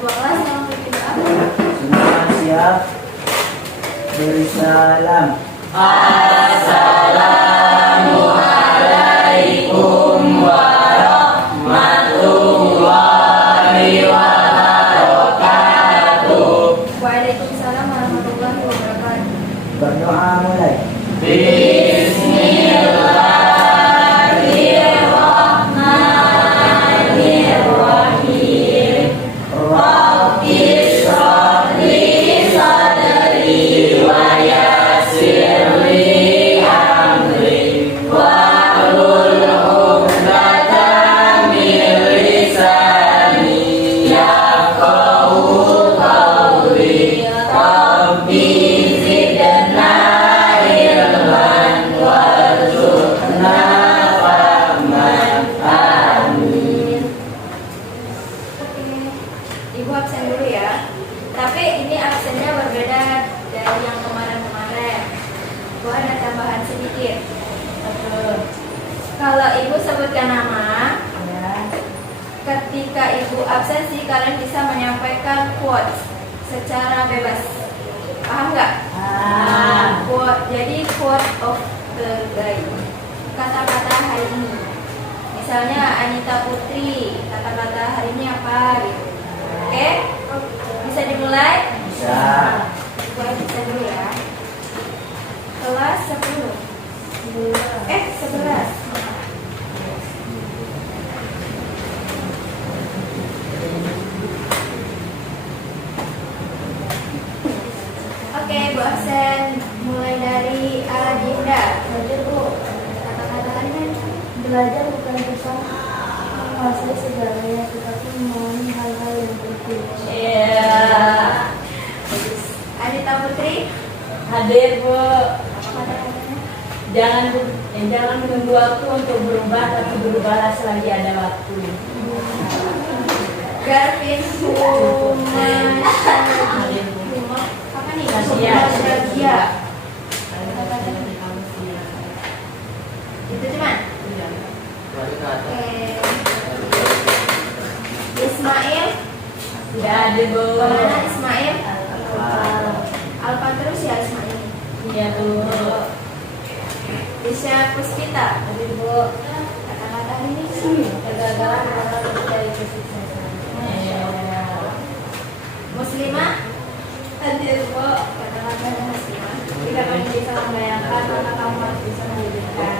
Dua kelas yang berdoa. Semua siap. Beri salam. Assalamualaikum warahmatullahi wabarakatuh. Waalaikumsalam warahmatullahi wabarakatuh. Berdoa mulai. Bismillahirrahmanirrahim. Rabbi shrah li sadri wa yassir li amri wahlul 'uqdatam min lisani yafqahu qawli. Rabbi zidna ilman warzuqna fahman. Amin. Oke, Ibu absen dulu ya. Tapi ini absennya berbeda dari yang kemarin-kemarin. Ibu ada tambahan sedikit. Kalau Ibu sebutkan nama, ketika Ibu absensi kalian bisa menyampaikan quotes secara bebas. Paham nggak? Quote, jadi quote of the day. Kata-kata hari ini. Misalnya Anita Putri, kata-kata hari ini apa gitu. Oke? Bisa dimulai? Bisa. Boleh bisa dulu ya. Kelas 10. 11. Oke, Bu absen. Mulai dari Adinda. Belajar Bu, Kata-kata hari ini. belajar bukan tentang menguasai segalanya, tetapi memahami hal-hal yang penting. Anita Putri. Hadir Bu. Apa kata-katanya? Jangan menunggu waktu untuk berubah, tapi berubahlah selagi ada waktu. Garvin Humas. Apa nih? Bahagia. Itu cuman. Oke. Ismail. Sudah ada Bu. Mana Ismail? Alfa terus ya Ismail. Iya Bu. Isya Puspita. Hadir Bu, Kata-kata hari ini. kegagalan adalah lebih dari kesuksesan. Muslimah. Hadir Bu, Kata-kata Muslimah. jika kamu bisa membayangkan, maka kamu harus bisa mewujudkan.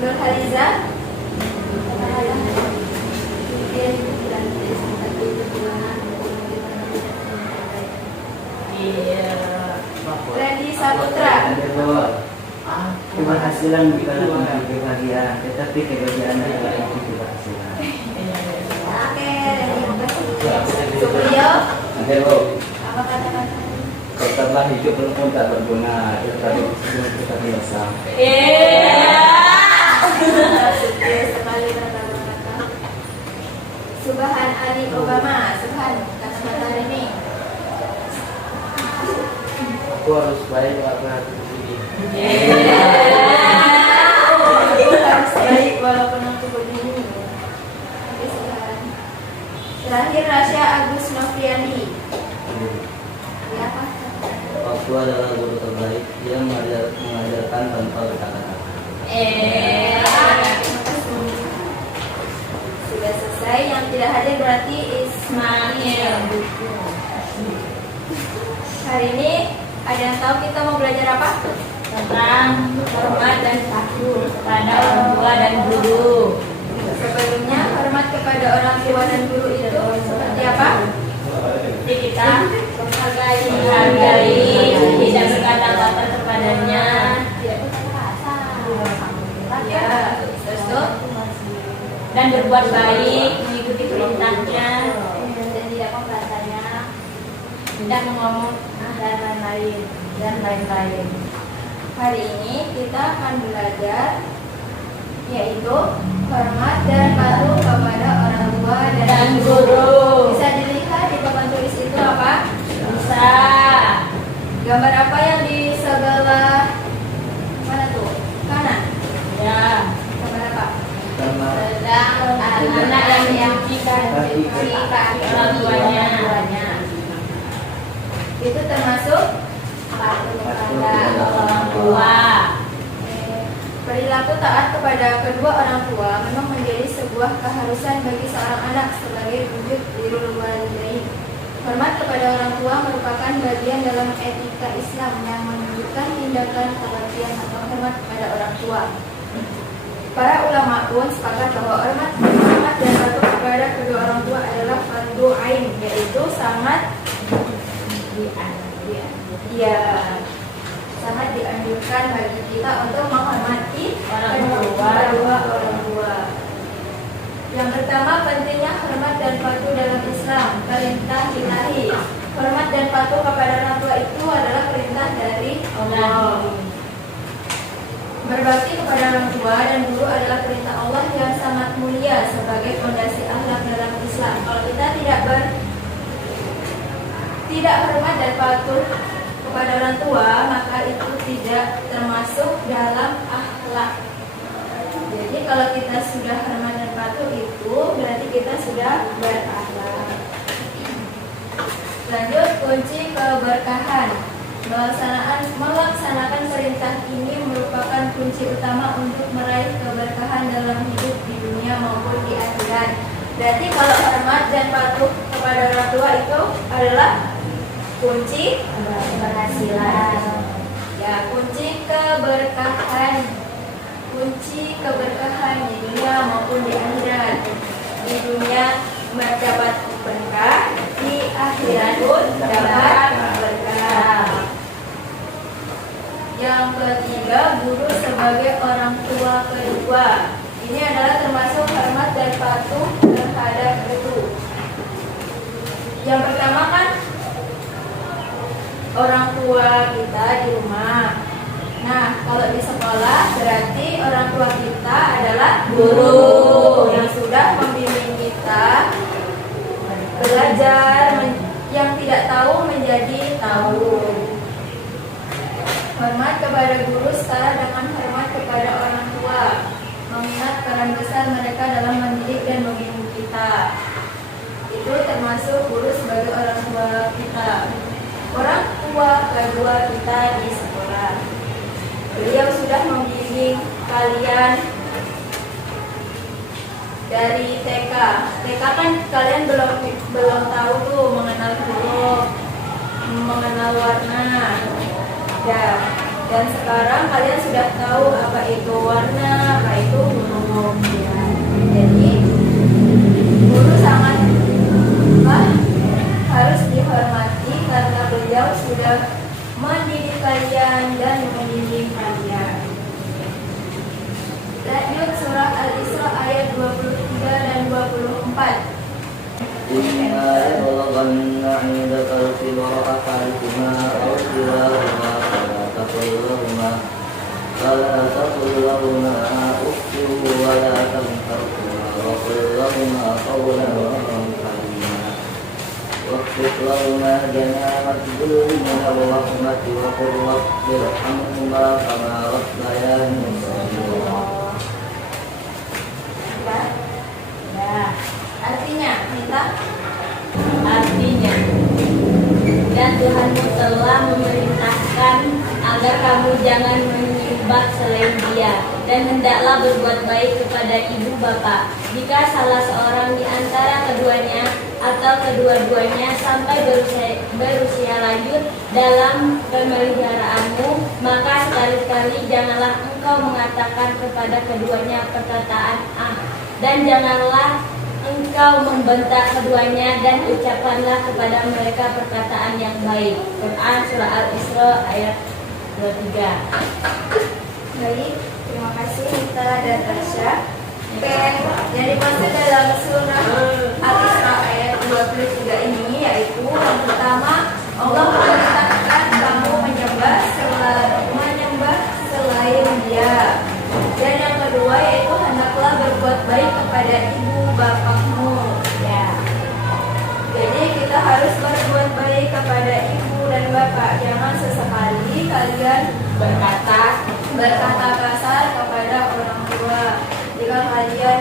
Nur Haliza. Randy Saputra. Ada bahwa keberhasilan bukan menjadi kebahagiaan, tetapi kebahagiaan adalah itu keberhasilan. Oke, Randy makasih. Supriyo. Ada bahwa Apa kata-kata? setelah hidup pun tak berguna, itu tadi kita biasa. Oke, sekali kata-kata. Subhan Ali Obama. Subhan, kata-kata hari ini. Aku harus baik aku harus begini. Harus baik walaupun aku begini. Oke, Subhan. Terakhir Rasya Agus Novriandi. Ya, apa? Aku adalah guru terbaik yang mengajarkan tanpa berkata-kata. Sudah selesai. Yang tidak hadir berarti Ismail. Hari ini ada yang tahu kita mau belajar apa? Tentang hormat dan patuh kepada orang tua dan guru. Sebelumnya hormat kepada orang tua dan guru itu seperti apa? Jadi kita menghargai, tidak berkata-kata kepadanya. Ya, terus tuh Dan berbuat baik, mengikuti perintahnya, Dan tidak membalasnya, tidak mengomong dan lain-lain. hari ini kita akan belajar yaitu hormat dan patuh kepada orang tua dan guru. Bisa dilihat di papan tulis itu apa? Bisa. Gambar apa yang di sebelah mana tuh? Kanan. Ya. Gambar apa? Sama Sedang anak yang mencucikan kaki orang tuanya. Itu termasuk patuh kepada orang tua. Perilaku taat kepada kedua orang tua memang menjadi sebuah keharusan bagi seorang anak sebagai wujud birrul walidain. Hormat kepada orang tua merupakan bagian dalam etika Islam yang menunjukkan tindakan pengabdian atau hormat kepada orang tua. Para ulama pun sepakat bahwa hormat dan patuh kepada kedua orang tua adalah fardu ain, yaitu sangat sangat dianjurkan bagi kita untuk menghormati kedua orang tua. Yang pertama, pentingnya hormat dan patuh dalam Islam. Perintah ilahi. Hormat dan patuh kepada orang tua itu adalah perintah dari Allah. Berbakti kepada orang tua dan guru adalah perintah Allah yang sangat mulia sebagai fondasi akhlak dalam Islam. Kalau kita tidak hormat dan patuh kepada orang tua, maka itu tidak termasuk dalam akhlak. Jadi kalau kita sudah hormat dan patuh itu berarti kita sudah berakhlak. Lanjut, kunci keberkahan. Melaksanakan perintah ini merupakan kunci utama untuk meraih keberkahan dalam hidup di dunia maupun di akhirat. Berarti kalau hormat dan patuh kepada orang tua itu adalah kunci keberhasilan. Ya, kunci keberkahan. Kunci keberkahan di dunia maupun di akhirat. Di dunia mendapat berkah, di akhirat pun dapat berkah. Yang ketiga, guru sebagai orang tua kedua. Ini adalah termasuk hormat dan patuh terhadap guru. Yang pertama kan orang tua kita di rumah. Nah, kalau di sekolah berarti orang tua kita adalah guru yang sudah membimbing kita belajar, yang tidak tahu menjadi tahu. Hormat kepada guru setara dengan hormat kepada orang tua, mengingat peran besar mereka dalam mendidik dan membimbing kita. Itu termasuk guru sebagai orang tua kita. Orang tua kedua kita di sekolah. Beliau sudah membimbing kalian dari TK. TK kan kalian belum tahu tuh mengenal huruf, mengenal warna. Dan sekarang kalian sudah tahu apa itu warna, apa itu huruf. Jadi guru sangat harus dihormati karena beliau sudah mendidik kalian dan membimbing kalian. Lanjut surah Al-Isra ayat 23 dan 24. إِنَّا يَبْلُغَنَّ عِندَكَ الْكِبَرَ أَحَدُهُمَا أَوْ كِلَاهُمَا فَلَا تَقُل لَّهُمَا أُفٍّ وَلَا تَنْهَرْهُمَا وَقُل لَّهُمَا قَوْلًا كَرِيمًا واخفض لهما جناح الذل من الرحمة وقل رب ارحمهما كما ربياني صغيرا. Artinya, dan Tuhanmu telah memerintahkan agar kamu jangan menyembah selain Dia, dan hendaklah berbuat baik kepada ibu bapa. Jika salah seorang di antara keduanya atau kedua-duanya sampai berusia lanjut dalam pemeliharaanmu, maka sekali-kali janganlah engkau mengatakan kepada keduanya perkataan dan janganlah engkau membentak keduanya, dan ucapkanlah kepada mereka perkataan yang baik. Quran surah Al-Isra ayat 23. Baik, terima kasih Nita dan Tasya. Yang dimaksud dalam surah Al-Isra ayat 23 ini yaitu yang pertama, Allah memerintahkan kamu menyembah selain Dia. Dan yang kedua yaitu hendaklah berbuat baik kepada ibu bapakmu. Ya. Jadi kita harus berbuat baik kepada ibu dan bapak. Jangan sesekali kalian berkata kasar kepada orang tua. Jika kalian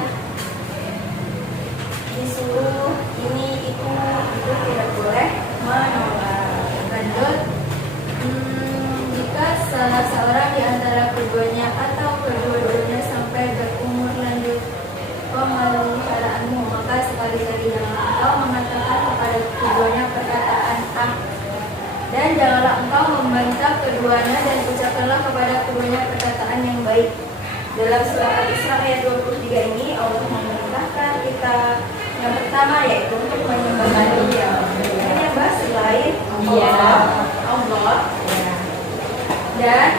Bersabarlah keduanya dan ucapkanlah kepada keduanya perkataan yang baik. Dalam surah Al-Isra ayat 23 ini Allah memerintahkan kita yang pertama yaitu untuk menyembah Dia, menyembah selain Allah, dan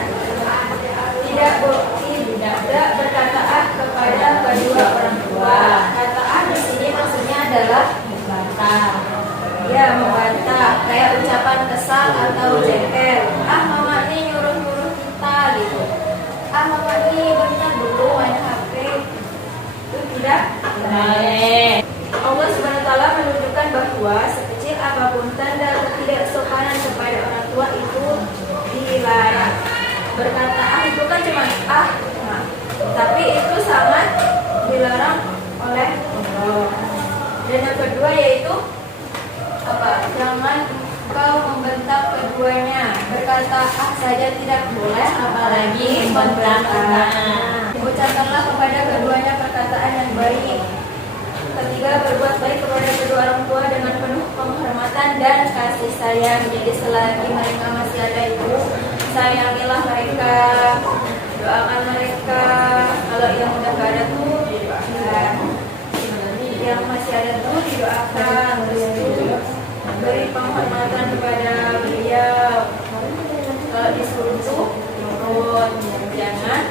tidak berkataah kepada kedua orang tua. Kataah di sini maksudnya adalah membantah, kayak ucapan kesal atau jengkel. Mama ini nyuruh kita gitu. Mama ini benar dulu main HP. Itu tidak boleh. Allah Subhanahu wa taala menunjukkan bahwa sekecil apapun tanda ketidaksopanan kepada orang tua itu dilarang. Berkata itu kan cuma tapi itu sangat dilarang oleh Allah. Dan yang kedua yaitu jangan kau membentak keduanya. Berkata saja tidak boleh, apalagi membentak. Ucapkanlah kepada keduanya perkataan yang baik. Ketiga, berbuat baik kepada kedua orang tua dengan penuh penghormatan dan kasih sayang. Jadi selagi mereka masih ada itu, sayangilah mereka, doakan mereka. Kalau yang udah gak ada tuh didoakan, yang masih ada tuh didoakan. Terus beri penghormatan kepada beliau. Kalau disuruh turun, jangan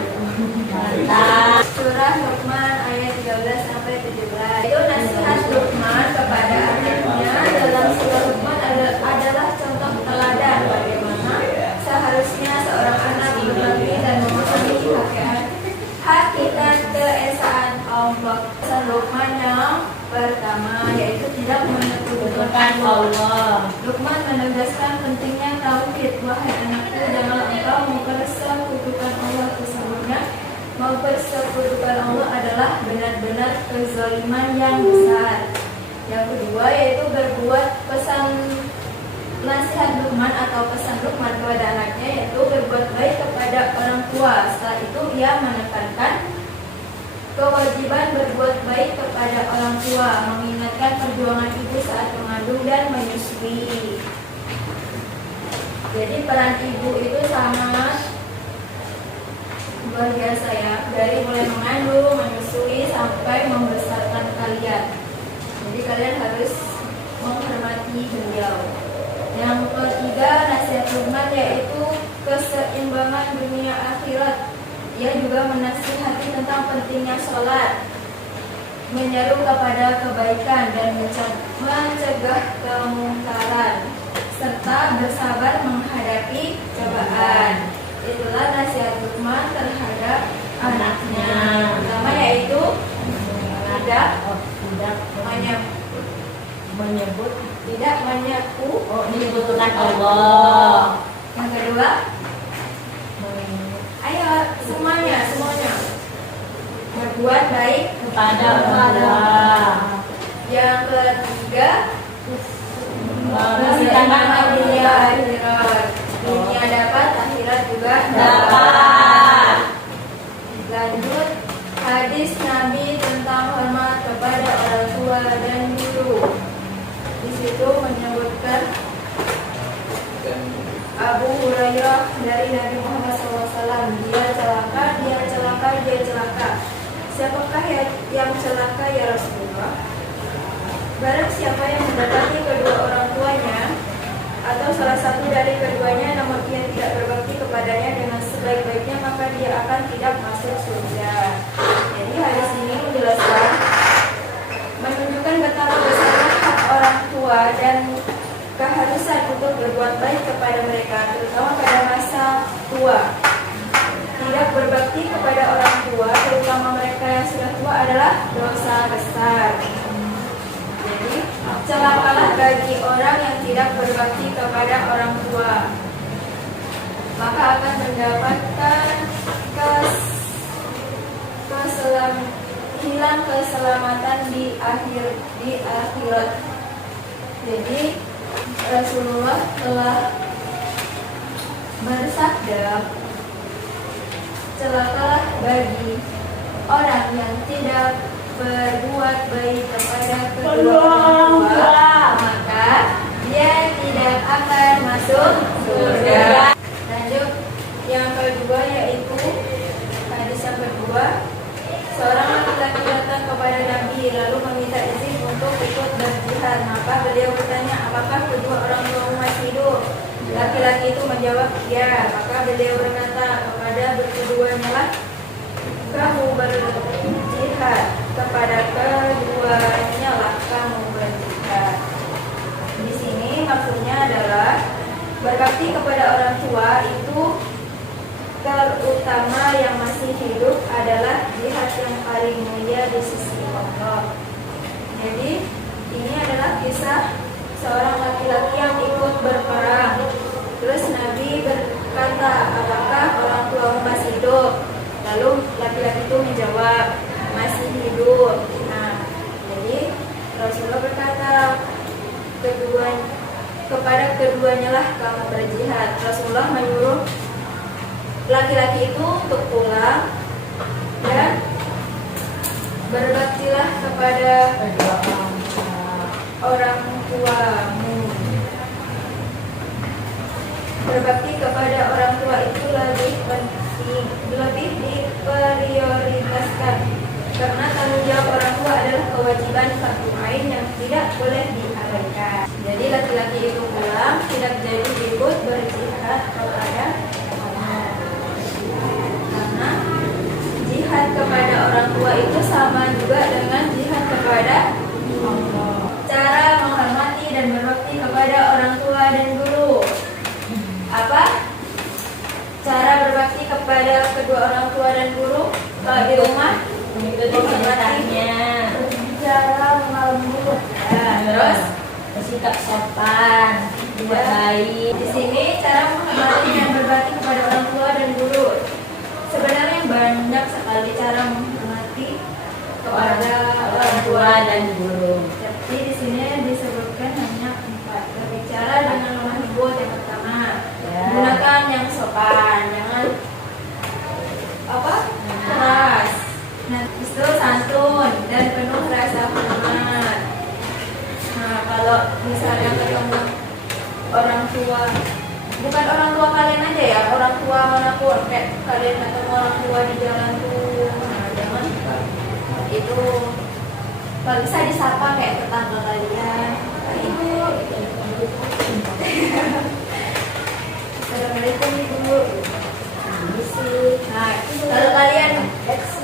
mantap. Surah Luqman ayat 13-17. Itu nasihat Luqman kepada anaknya. Dalam surah Luqman adalah contoh teladan bagaimana seharusnya seorang anak berbakti dan memahami hakikat keesaan Allah. Pesan Luqman yang pertama yaitu tidak menyekutukan Allah. Luqman menegaskan pentingnya tauhid. Wahai anakku, janganlah engkau mempersekutukan Allah. Sesungguhnya mempersekutukan Allah adalah benar-benar kezaliman yang besar. Yang kedua yaitu berbuat pesan nasihat Luqman atau pesan Luqman kepada anaknya yaitu berbuat baik kepada orang tua. Setelah itu ia menekankan kewajiban berbuat baik kepada orang tua, mengingatkan perjuangan ibu saat mengandung dan menyusui. Jadi peran ibu itu sangat luar biasa ya, dari mulai mengandung, menyusui sampai membesarkan kalian. Jadi kalian harus menghormati beliau. Yang ketiga nasihat Luqman yaitu keseimbangan dunia akhirat. Ia juga menasihati tentang pentingnya sholat, menyeru kepada kebaikan dan mencegah kemungkaran, serta bersabar menghadapi cobaan. Itulah nasihat Luqman terhadap anaknya. Pertama yaitu tidak menyebutkan Allah. Yang kedua, ayo semuanya berbuat baik kepada Allah. Yang ketiga, menciptakan dunia akhirat. Dunia dapat, akhirat juga dapat. Lanjut, hadis Nabi tentang hormat kepada orang tua dan guru. Di situ menyebutkan Abu Hurairah dari Nabi Muhammad SAW, dia celaka. Siapakah yang celaka ya Rasulullah? Barang siapa yang mendatangi kedua orang tuanya atau salah satu dari keduanya namun ia tidak berbakti kepadanya dengan sebaik-baiknya, maka dia akan tidak masuk surga. Jadi hadis ini menjelaskan, menunjukkan betapa besarnya hak orang tua dan keharusan untuk berbuat baik kepada mereka, terutama pada masa tua. Tidak berbakti kepada orang tua, terutama mereka yang sudah tua, adalah dosa besar. Jadi, celakalah bagi orang yang tidak berbakti kepada orang tua, maka akan mendapatkan hilang keselamatan di akhirat. Jadi Rasulullah telah bersabda, celakalah bagi orang yang tidak berbuat baik kepada kedua orang tua, maka dia tidak akan masuk surga. Dan apakah kedua orang tuamu masih hidup? Laki-laki itu menjawab, ya. Maka beliau berkata, kepada berkeduanya lah kamu berjihad, kepada keduanya lah kamu berjihad. Di sini maksudnya adalah berbakti kepada orang tua itu terutama yang masih hidup adalah jihad yang paling mulia di sisi Allah. Jadi ini adalah kisah seorang laki-laki yang ikut berperang. Terus Nabi berkata, apakah orang tuamu masih hidup? Lalu laki-laki itu menjawab, masih hidup. Nah, jadi Rasulullah berkata, kepada keduanya lah kamu berjihad. Rasulullah menyuruh laki-laki itu untuk pulang dan berbaktilah kepada orang tuamu. Berbakti kepada orang tua itu lebih penting, lebih diprioritaskan, karena tanggung jawab orang tua adalah kewajiban fardu ain yang tidak boleh diabaikan. Jadi laki-laki itu pulang tidak jadi ikut berjihad kepada Allah, karena jihad kepada orang tua itu sama juga dengan jihad kepada Allah. Cara menghormati dan berbakti kepada orang tua dan guru. Apa? Cara berbakti kepada kedua orang tua dan guru kalau di rumah mengikuti perintahnya, Cara mengalami terus bersikap sopan, berbuat baik. di sini cara menghormati dan berbakti kepada orang tua dan guru. Sebenarnya banyak sekali cara menghormati kepada orang tua dan guru. tapi di sini disebutkan hanya 4. Berbicara dengan lemah lembut yang pertama. Gunakan yang sopan, jangan keras. Nah, itu santun dan penuh rasa hormat. Nah, kalau misalnya ketemu orang tua, bukan orang tua kalian aja ya, orang tua manapun, kayak kalian ketemu orang tua di jalan tuh, nah jangan itu, kalau bisa disapa kayak tetangga kalian, Kak Ibu, Assalamualaikum Ibu. Nah, kalau kalian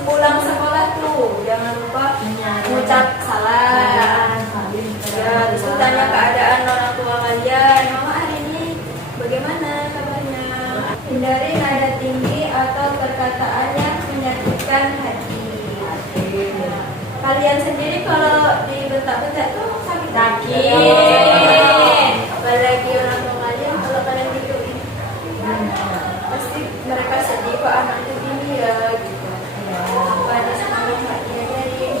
pulang sekolah tuh jangan lupa mengucap salam. Ya, terus tanya keadaan orang tua kalian. Mama hari ini bagaimana kabarnya? Hindari nada tinggi atau perkataan yang menyakitkan hati. Nah, kalian sendiri kalau dibentak-bentak tuh sakit. Apalagi orang tua kalian kalau kalian gituin. Pasti mereka sedih kok anaknya gini ya gitu. Apa ada semangat nggak diajarin.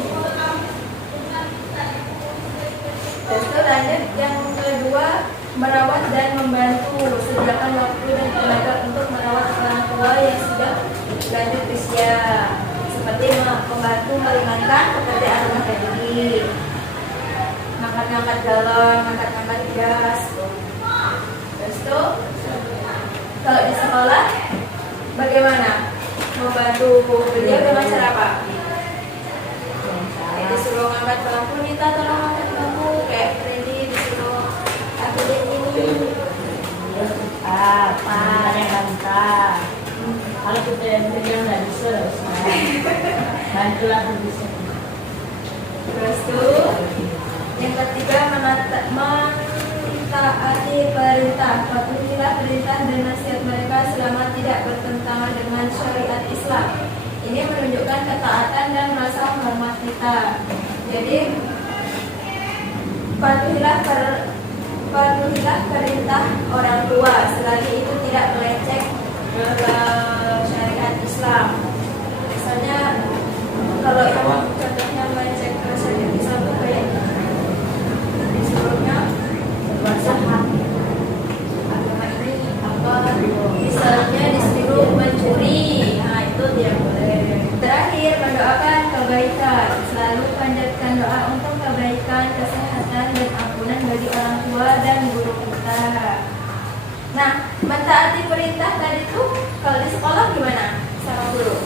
Terus itu lanjut yang kedua, merawat dan membantu. Sediakan waktu dan tenaga untuk merawat orang tua yang sudah lanjut usia, seperti membantu meringankan pekerjaan rumah tangga, ngangkat-ngangkat galon, ngangkat-ngangkat gas. Terus itu kalau di sekolah bagaimana? Membantu beliau dengan cara apa? Disuruh ngangkat bangku, Nita tolong ngangkat bangku, kayak Freddy disuruh aku ini. Apa? Bantah. Kalau kita yang kerja nggak bisa, bantulah bisa. Terus tuh yang ketiga, mentaati perintah. Patuhilah perintah dan nasihat mereka selama tidak bertentangan dengan syariat Islam. Ini menunjukkan ketaatan dan rasa hormat kita. Jadi patuhilah perintah orang tua selagi itu tidak melenceng dalam syariat Islam. Misalnya kalau yang contohnya melenceng ke syariat Islam itu kayak disuruhnya berusaha agama ini apa, misalnya disuruh mencuri, nah itu dia boleh. Terakhir, mendoakan kebaikan. Selalu panjatkan doa untuk kebaikan, kesehatan dan ampunan bagi orang tua dan guru kita. Nah, mentaati perintah tadi tuh kalau di sekolah gimana sama guru?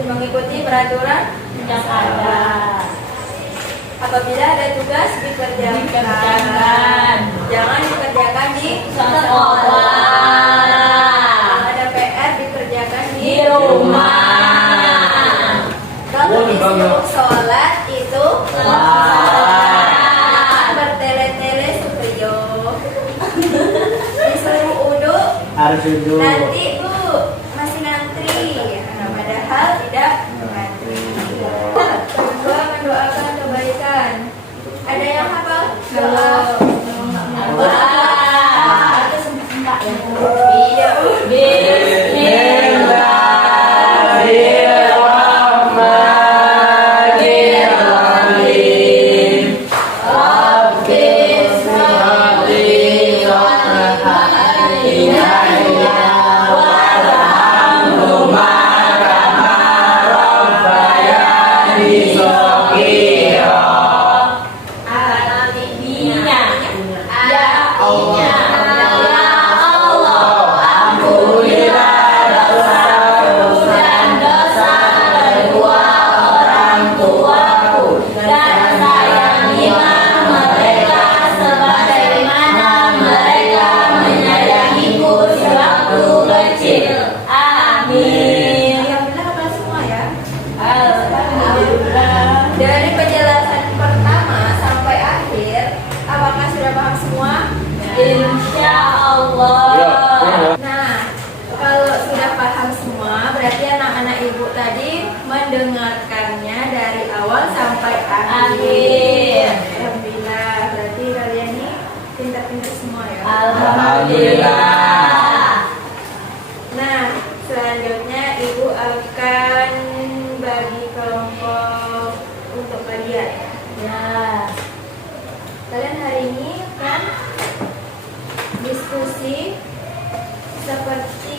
Mengikuti peraturan Yang ada. Apabila ada tugas dikerjakan. Jangan dikerjakan di Sekolah. Kalau ada PR dikerjakan di Di rumah. Kalau disuruh sholat itu Sholat. bertele-tele supaya disuruh udu Harus duduk. nanti bu masih ngantri. Nah, padahal tidak ngantri. Kedua, mendoakan kebaikan. Ada yang hafal? Doa. Iya. Bismillahirrahmanirrahim. Rabbis sholli warhamhuma kama rabbayani shaghira. Artinya, ya Allah, Ampunilah dosaku dan dosa kedua orang tuaku, dan sayangilah mereka sebagaimana mereka menyayangiku sewaktu kecil. Amin. Alhamdulillah hafal semua ya. Alhamdulillah. Dari penjelasan pertama sampai akhir, apakah sudah paham semua? Insya Allah. Nah, kalau sudah paham semua, berarti anak-anak ibu tadi mendengarkannya dari awal sampai akhir. Alhamdulillah, berarti kalian ini pintar-pintar semua ya. Alhamdulillah. Nah, selanjutnya ibu akan bagi kelompok untuk kalian. Ya. Kalian hari ini kan diskusi seperti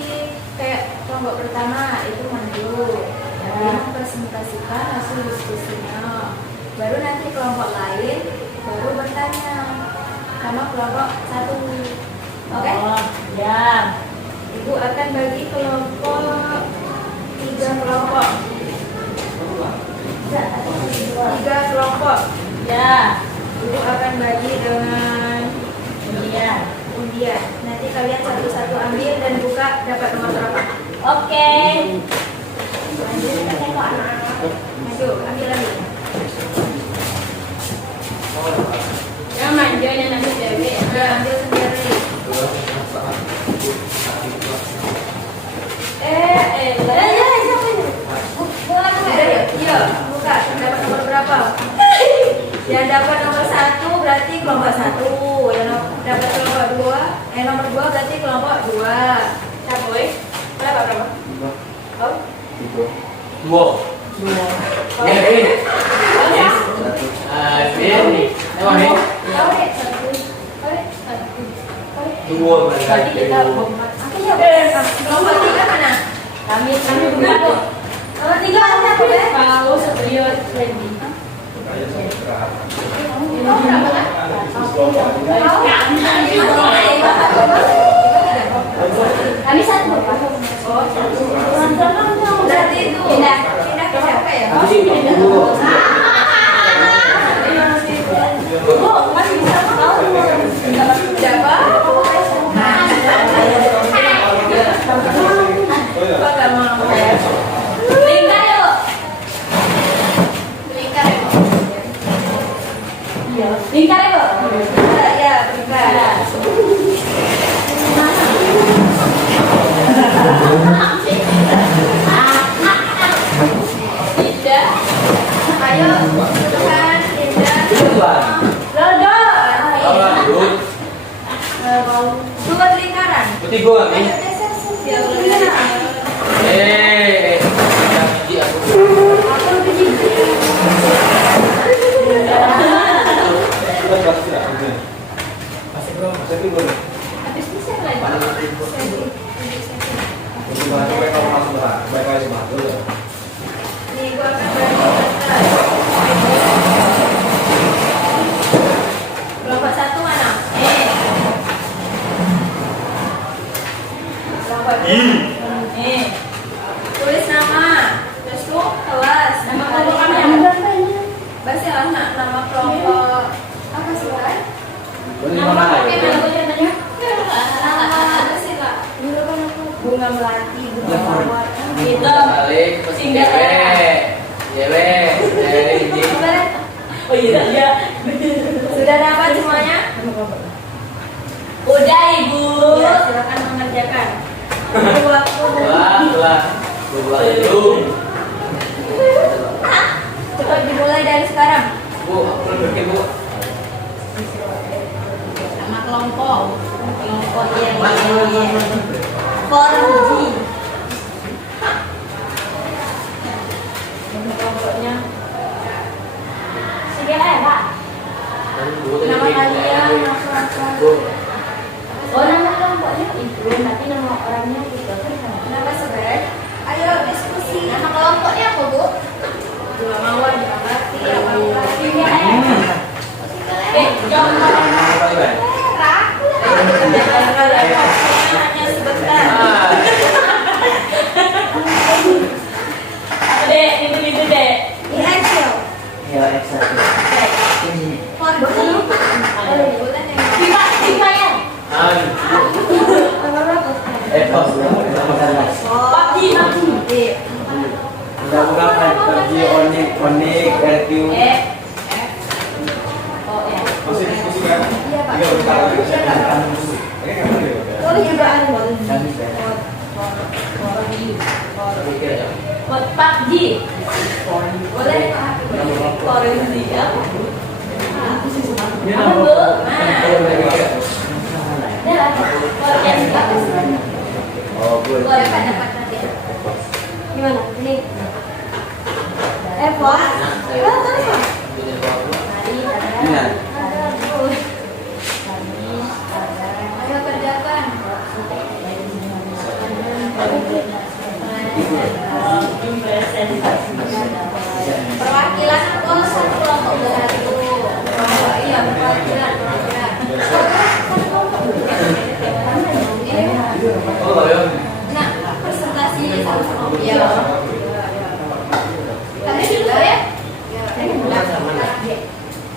kayak kelompok pertama itu mandu. Jadi mempresentasikan hasil diskusinya. Baru nanti kelompok lain baru bertanya sama kelompok satu. Oke? Oh, ya. Ibu akan bagi kelompok 3 kelompok. 3 kelompok. Ya. Ibu akan bagi dengan Ya. undian. Nanti kalian satu-satu ambil dan buka dapat nomor berapa. Oke. Lanjut kita tengok anak-anak. Maju, ambil lagi. Yang manjanya nanti dewe. Ya, ambil sendiri. Iya, buka. Dapat nomor berapa? Yang dapat nomor 1 berarti kelompok 1. Yang dapat kelompok 2, nomor 2 berarti kelompok 2. Caboy, berapa? Oh, Dua. Ini. Ini. Emang ini. Dua Tadi kita kelompok 3 mana? kami berapa? Nomor 3 siapa ya? Kalau Satrio Randy. Kami satu. Oh, berarti itu pindah ke siapa ya? Oh, masih bisa tahu. Siapa? Kok gak mau? Lingkar yuk. Lingkar ya? Lingkar yuk. Ya, lingkar. Tidak. Ayo, Tuhan, Indah. Dodo. Buat lingkaran. Ketiga nih. Ayo, geser biar kelihatan. Aku lebih jijik. Habis ini saya lagi. Nih, gua akan bagi kelompok 1 mana? Kelompok 2. Eh. mana? Apa sih kak? Bunga melati, bunga mawar. Itu Balik ke cewek. Cewek. oh iya. Sudah dapat semuanya? Udah ibu. Ya, silakan mengerjakan. Waktu. Dua dulu. Cepat dimulai dari sekarang. Bu, aku belum bikin bu. Sama kelompok. Kelompok iya. Forji. Kelompoknya. Segala Pak. Nama kalian, apa? Bu, Oh nama kelompoknya ibu, tapi nama orangnya itu. Nama sebenarnya? Ayo diskusi. Nama kelompoknya apa bu? Bunga mawar, bunga melati, apa? Contoh. apa Iban? Hanya sebentar. Dek, itu dek. Ini Excel. Ya, X1. Ini. Forji. Bulan yang Tiba ya. Pos. Pakji. Udah bukan pergi onik, RQ. Oh ya. Iya pak. Oh juga ada. Kami beda. Pikir ya. Buat Pakji. Boleh pak. Forji apa? Ini Apa nama- bu? Nah, Forji apa sih? Oh, gue. Boleh pak dapat nanti. Gimana? Ini. Pos. Iya. Ayo kerjakan. Perwakilan aku satu kelompok satu. Iya perwakilan. Oh, ya. Nah presentasinya sama ya. Kalian juga ya?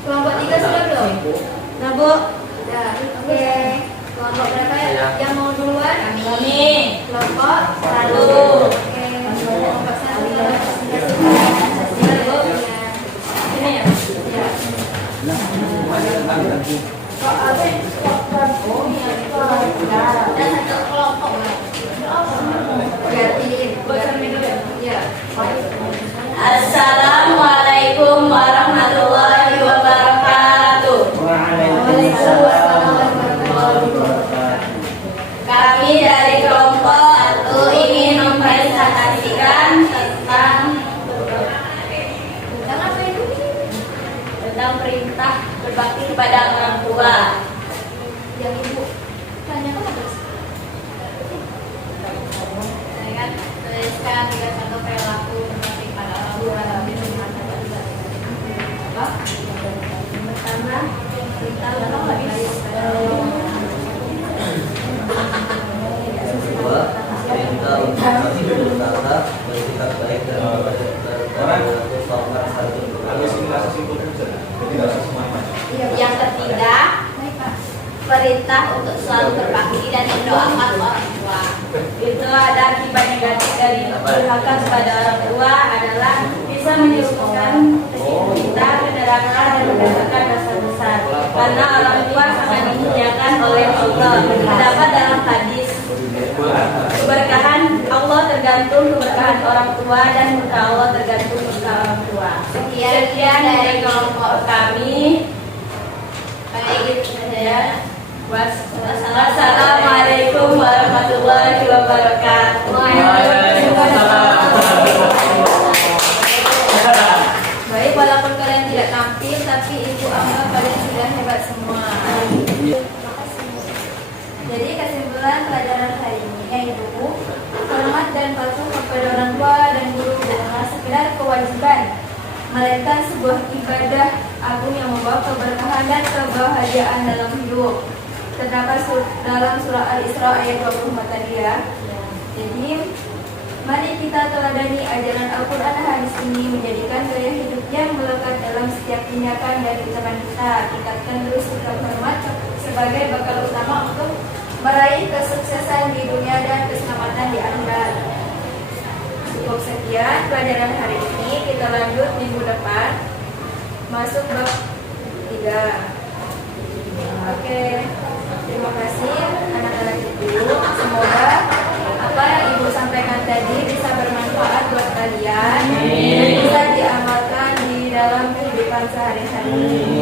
Kelompok 3 sudah belum? Nah bu, udah. Oke. Kelompok berapa ya? Yang mau duluan? Kami. Kelompok 1. Oke. Kelompok 1 Ini ya. Ya. Dan satu kelompok. Gantiin. Ya. Assalamualaikum warahmatullahi wabarakatuh. Waalaikumsalam warahmatullahi wabarakatuh. Kami dari kelompok 1 ingin mempresentasikan tentang Apa itu? perintah berbakti kepada orang tua. Yang ibu tanyakan apa sih? Saya kan tuliskan 31 perilaku berbakti kepada orang tua dalam kehidupan kita. Apa? Pertama, perintah berbakti kepada Kedua, perintah untuk saling berkata bersikap baik dan berlaku sopan satu. Yang ketiga, perintah untuk selalu berbakti dan mendoakan orang tua. Itu ada akibat negatif dari durhaka kepada orang tua adalah bisa menyebabkan kita ke neraka dan mendatangkan dosa besar. Karena orang tua sangat dimuliakan oleh Allah. Terdapat dalam hadis keberkahan Allah tergantung keberkahan orang tua dan murka Allah tergantung murka orang tua. Sekian dari kelompok kami. Baik, saya. Wassalamualaikum warahmatullahi wabarakatuh. Baik, walaupun kalian tidak tampil, tapi ibu anggap kalian sudah hebat semua. Jadi kesimpulan pelajaran hari ini yaitu hormat dan patuh kepada orang tua dan guru bukanlah sekedar kewajiban, melainkan sebuah ibadah agung yang membawa keberkahan dan kebahagiaan dalam hidup. Terdapat dalam surah Al-Isra ayat 24 tadi ya. Jadi mari kita teladani ajaran Al-Quran dan hadis ini menjadikan gaya hidup yang melekat dalam setiap tindakan dan ucapan kita. Tingkatkan terus sikap hormat sebagai bekal utama untuk meraih kesuksesan di dunia dan keselamatan di akhirat. Cukup sekian pelajaran hari ini, kita lanjut minggu depan masuk bab 3. Oke, terima kasih anak-anak ibu. Semoga apa yang ibu sampaikan tadi bisa bermanfaat buat kalian dan bisa diamalkan di dalam kehidupan sehari-hari.